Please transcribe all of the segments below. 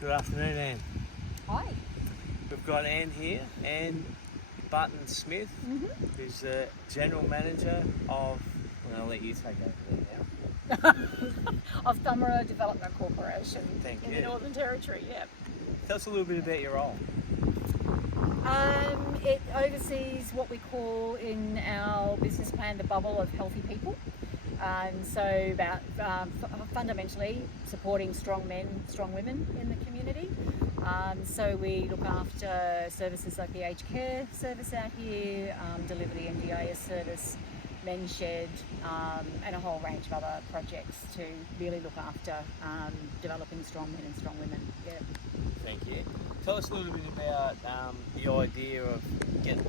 Good afternoon, Anne. Hi. We've got Anne here, Anne Button Smith, who's the General Manager of, I'll let you take over there now. Of Thumara Development Corporation Thank in you. the Northern Territory, yeah. Tell us a little bit about your role. It oversees what we call in our business plan the bubble of healthy people. So about fundamentally supporting strong men, strong women in the community. So we look after services like the aged care service out here, deliver the NDIS service, Men's Shed, and a whole range of other projects to really look after developing strong men and strong women. Yeah. Thank you. Tell us a little bit about the idea of getting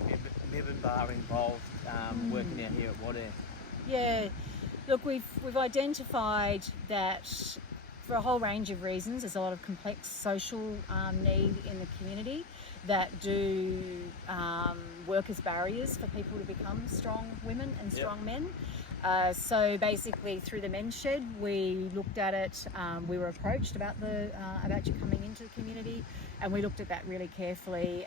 Mibinbar involved, working out here at Wadair. Yeah, look, we've identified that for a whole range of reasons, there's a lot of complex social need in the community that do work as barriers for people to become strong women and strong men. So basically, through the Men's Shed, we looked at it. We were approached about you coming into the community, and we looked at that really carefully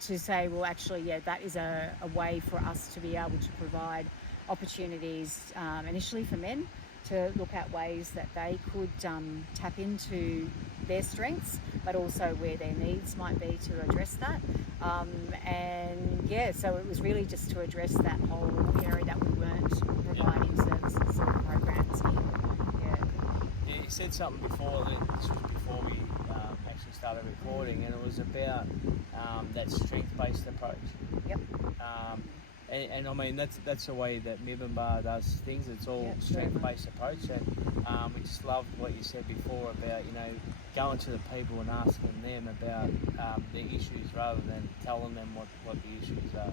to say, well, actually, yeah, that is a way for us to be able to provide opportunities initially for men to look at ways that they could tap into their strengths, but also where their needs might be to address that. So it was really just to address that whole area that we weren't providing services or programs in. Yeah, you said something before, this was before we actually started recording, and it was about that strength-based approach. Yep. And I mean, that's the way that Mibinbar does things. It's all strength-based approach, and we just loved what you said before about, going to the people and asking them about their issues rather than telling them what the issues are.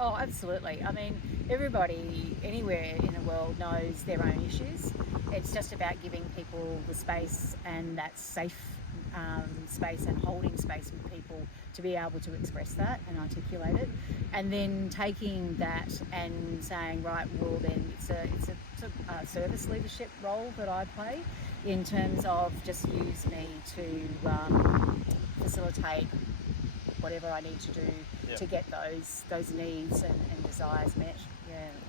Oh, absolutely. I mean, everybody anywhere in the world knows their own issues. It's just about giving people the space and that safe space and holding space with people to be able to express that and articulate it, and then taking that and saying, right, well then it's a service leadership role that I play in terms of just use me to facilitate whatever I need to do to get those needs and desires met,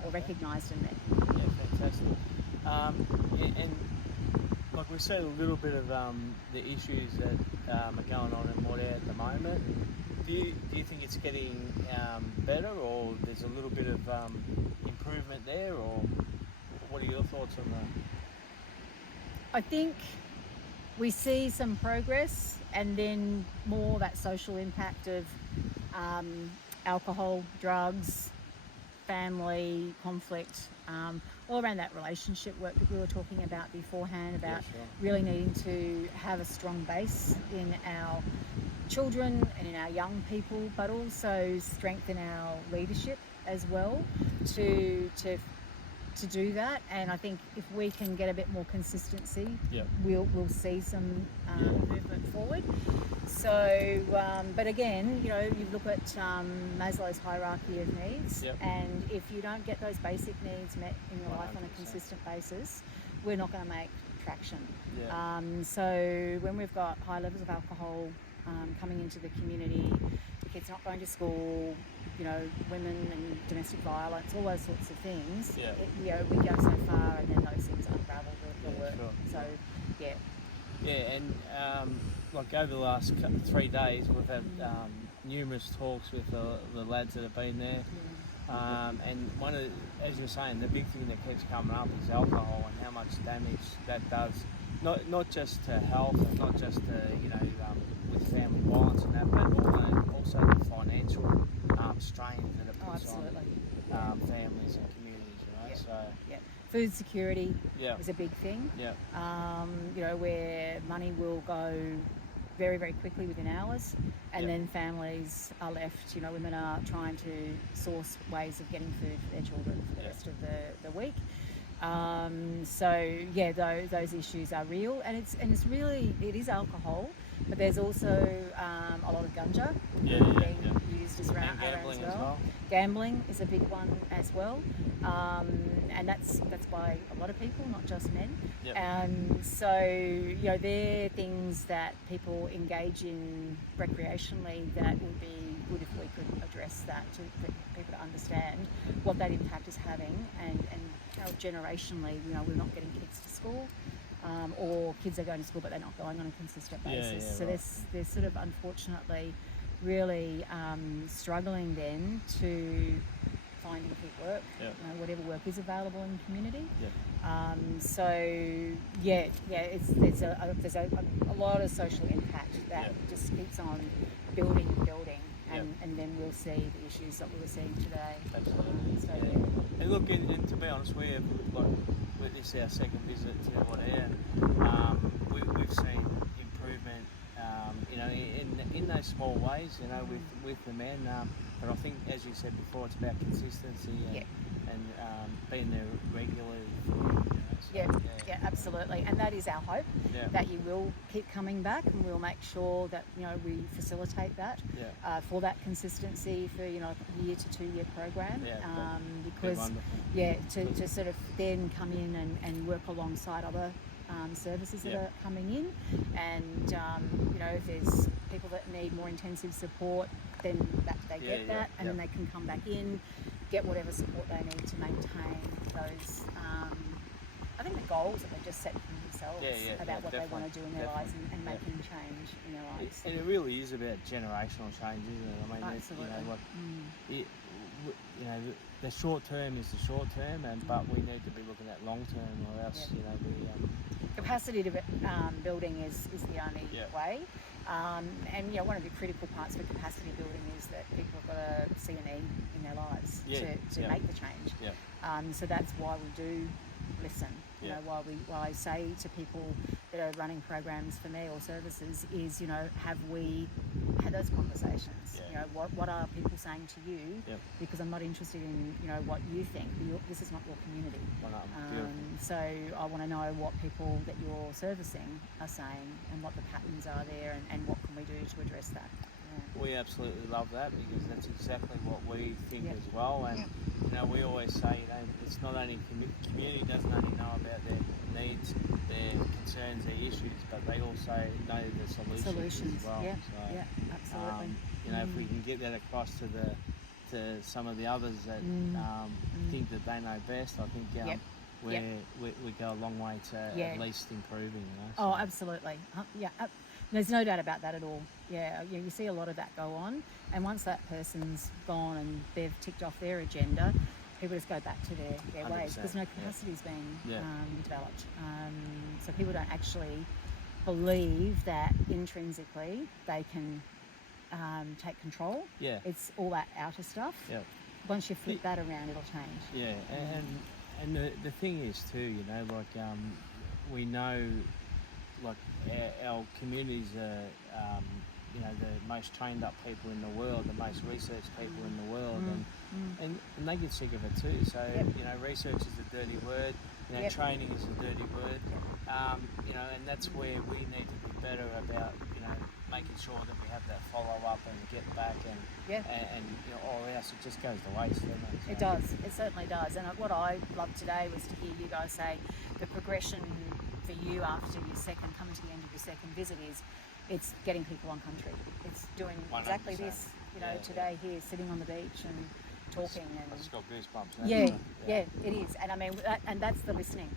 or recognised and met. Yeah, fantastic. And like we see a little bit of the issues that are going on in Wadair at the moment. Do you think it's getting better, or there's a little bit of improvement there, or what are your thoughts on that? I think we see some progress, and then more that social impact of alcohol, drugs, family conflict, all around that relationship work that we were talking about beforehand, about really needing to have a strong base in our children and in our young people, but also strengthen our leadership as well to do that. And I think if we can get a bit more consistency, we'll see some movement forward. So, but again, you look at Maslow's hierarchy of needs, and if you don't get those basic needs met in your life on a consistent basis, we're not going to make traction. So when we've got high levels of alcohol coming into the community, kids not going to school, women and domestic violence, all those sorts of things, we go so far, and then those things unravel the work. So, and like over the last 3 days, we've had numerous talks with the lads that have been there. And as you're saying, the big thing that keeps coming up is alcohol and how much damage that does, not just to health and not just to, with family violence and that, but also the financial strains that it puts on families and communities, Food security is a big thing. Where money will go very, very quickly within hours, and then families are left, women are trying to source ways of getting food for their children for the rest of the week. Those issues are real, and it is alcohol, but there's also a lot of ganja being used as around And as gambling well. as well. Gambling is a big one as well, and that's by a lot of people, not just men. Yep. So you know, they're things that people engage in recreationally that would be good if we could address that to for people to understand what that impact is having, and how generationally, you know, we're not getting kids to school. Or kids are going to school but they're not going on a consistent basis. So right. they're sort of unfortunately really struggling then to find repeat work, Yeah. you know, whatever work is available in the community. Yeah. So there's a lot of social impact that just keeps on building and building, and then we'll see the issues that we were seeing today. Absolutely. So And look, and to be honest, we have, like, this is our second visit to Whatea. We've seen improvement, you know, in those small ways, you know, with the men. But I think, as you said before, it's about consistency and being there regularly. You know, so, absolutely, and that is our hope, that you will keep coming back, and we'll make sure that, you know, we facilitate that for that consistency for, you know, a 1 to 2 year program, because to sort of then come in and work alongside other services that are coming in, and you know, if there's people that need more intensive support, then that they get that, and then they can come back in, get whatever support they need to maintain those. I think the goals that they just set for themselves about what they want to do in their lives, and making change in their lives. And it really is about generational change, isn't it? I mean, absolutely. You know, the short term is the short term, but we need to be looking at long term, or else, you know, capacity to building is the only way. And you know, one of the critical parts for capacity building is that people have got to see a need in their lives to make the change. So that's why we do listen. You know, why I say to people that are running programs for me or services is, you know, have we had those conversations? You know, what are people saying to you? Because I'm not interested in, you know, what you think. This is not your community. So I want to know what people that you're servicing are saying, and what the patterns are there, and what can we do to address that. We absolutely love that, because that's exactly what we think as well. And you know, we always say, you know, it's not only community doesn't only know about their needs, their concerns, their issues, but they also know the solutions as well. Absolutely. You know, if we can get that across to some of the others that think that they know best, I think we go a long way to at least improving. You know, so. Oh, absolutely. There's no doubt about that at all. You see a lot of that go on, and once that person's gone and they've ticked off their agenda, people just go back to their ways, because no capacity's been developed. So people don't actually believe that intrinsically they can take control. It's all that outer stuff. Once you flip that around, it'll change. And the thing is too, you know, like we know, like our communities are, you know, the most trained up people in the world, the most researched people in the world, and they get sick of it too. So you know, research is a dirty word. You know, training is a dirty word. You know, and that's where we need to be better about, you know, making sure that we have that follow up and get back, and you know, or else it just goes to waste. Doesn't it? So. It does. It certainly does. And what I loved today was to hear you guys say the progression for you after your coming to the end of your second visit is it's getting people on country. It's doing 100%. Exactly this, you know, today here, sitting on the beach and talking. I just got goosebumps. It is. And I mean, and that's the listening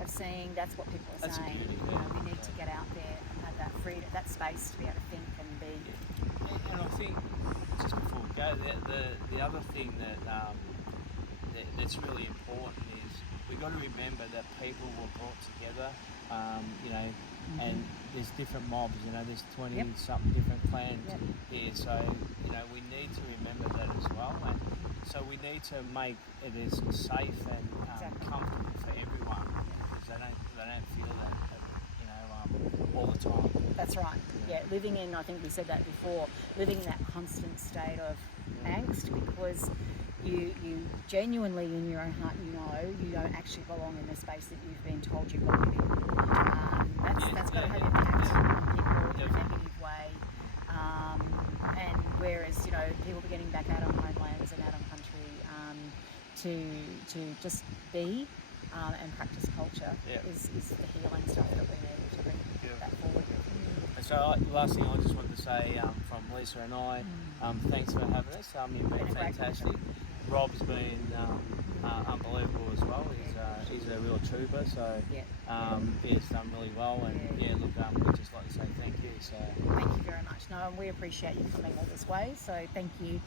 of seeing. That's what people are saying. You know, we need to get out there and have that freedom, that space to be able to think and be. And I think, just before we go, the other thing that's really important is we've got to remember that people were brought together, you know, and there's different mobs, you know, there's 20-something different clans here, so, you know, we need to remember that as well, and so we need to make it as safe and comfortable for everyone, because they don't feel that, you know, all the time. That's right. Living in, I think we said that before, living in that constant state of angst, because you genuinely in your own heart you don't actually belong in the space that you've been told you belong in. That's got to have impact on people in a negative way. And whereas, you know, people to just be and practice culture is the healing stuff that we need to bring that forward. And so last thing I just wanted to say from Lisa and I, thanks for having us. You've been fantastic. Rob's been unbelievable as well. He's a real trooper, so he's done really well. And we'd just like to say thank you. So thank you very much. No, and we appreciate you coming all this way. So thank you